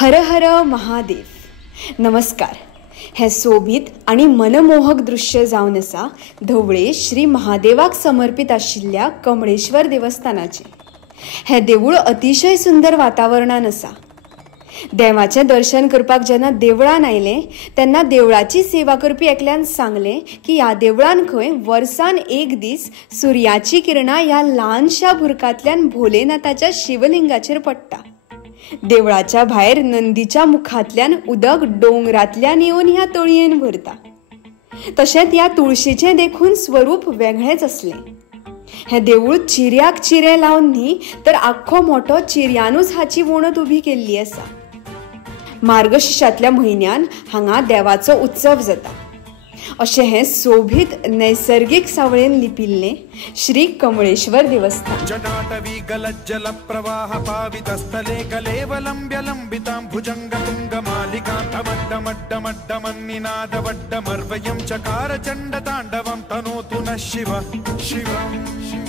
हर हर महादेव. नमस्कार. हे सोबीत आणि मनमोहक दृश्य जावन आसा धवळे श्री महादेवाक समर्पित आशिल्ल्या कमळेश्वर देवस्थानाचे. हे देवूळ अतिशय सुंदर वातावरणान आसा. देवाचें दर्शन करपाक जेन्ना देवळान आयलें तेन्ना देवळाची सेवा करपी एकल्यान सांगलें की ह्या देवळान खंय वर्सान एक दीस सुर्याची किरणां ह्या ल्हानशा भुरकांतल्यान भोलेनाथाच्या शिवलिंगाचेर पडटा. देवळाच्या भायर नंदीच्या मुखांतल्यान उदक डोंगरांतल्यान येवन ह्या तळयेन भरता. तशेंच ह्या तुळशीचें देखून स्वरूप वेगळेंच असलें. हें देवूळ चिऱ्याक चिरे लावन न्ही तर आख्खो मोठो चिऱ्यानूच हाची वणत उबी केल्ली आसा. मार्गशिशांतल्या म्हयन्यान हांगा देवाचो उत्सव जाता. अशें हें सोबीत नैसर्गिक सावळेन लिपिल्लें श्री कमळेश्वर देवस्थान. जटाटवी गलज्जल प्रवाह पावितस्थले कलेवलंब्य लंबितां भुजंग तुंग मालिकां चकार चंड तांडवं तनोतु नः शिव शिवम्.